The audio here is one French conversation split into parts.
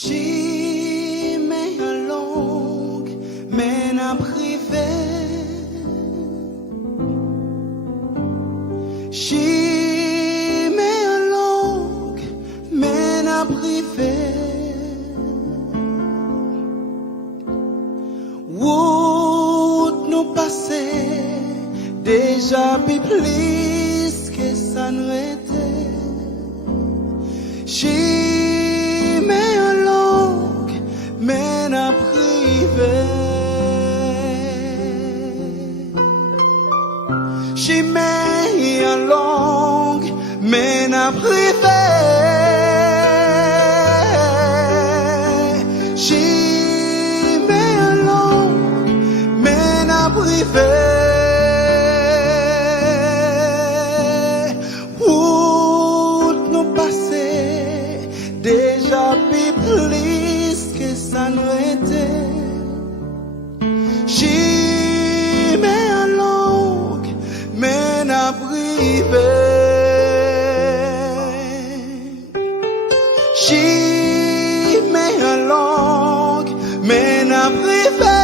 She may along, men a privé. She may along, men a privé. Wout nous passer déjà plus que ça nous était. She may along, men a privé. She may along, men a privé. She may along, men a privé. Route nous passer déjà plus que ça nous était. She may along, men a privé. She may along, men a privé.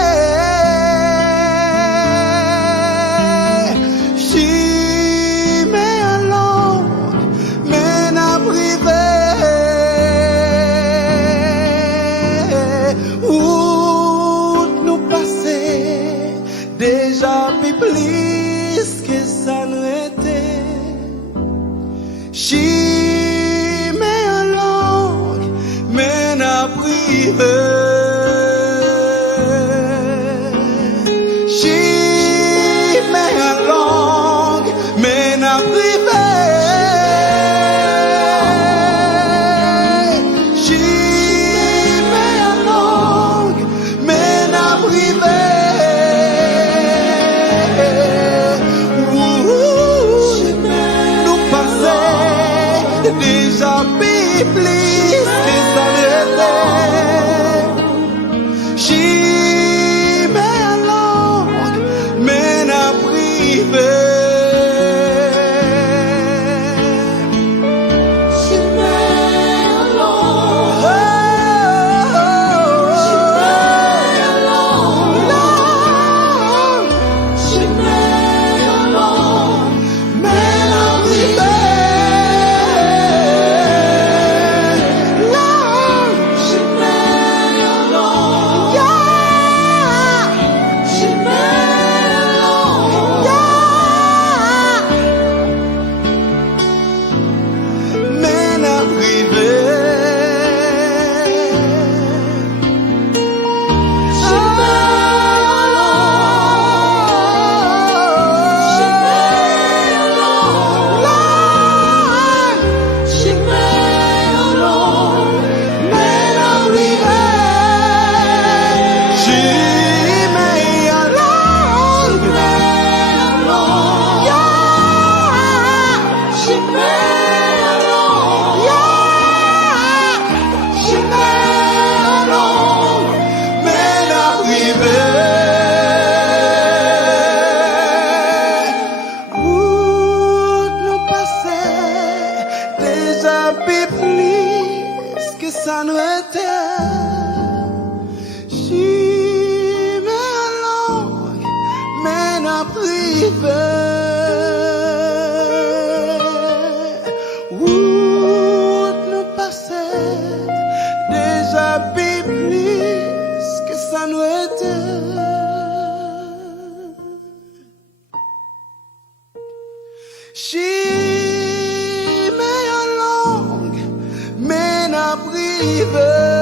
She may along, men a privé. Route nous passer déjà plus que ça nous était. She may along, men a privé. She may along, men a privé. She may along, men a privé. Nous passer déjà plus que ça l'était. She may along, men a privé. She may along, she may along, she may along, men a privé. She may along, yeah. She may along, yeah. Men a privé. She may along, she may along, men a privé. She may along, yeah. She may along, yeah. She may along, men a privé. Route nous passer déjà plus que ça nous était. She may along, men a privé. Route nous passer déjà plus que ça nous était. She may along, men a privé.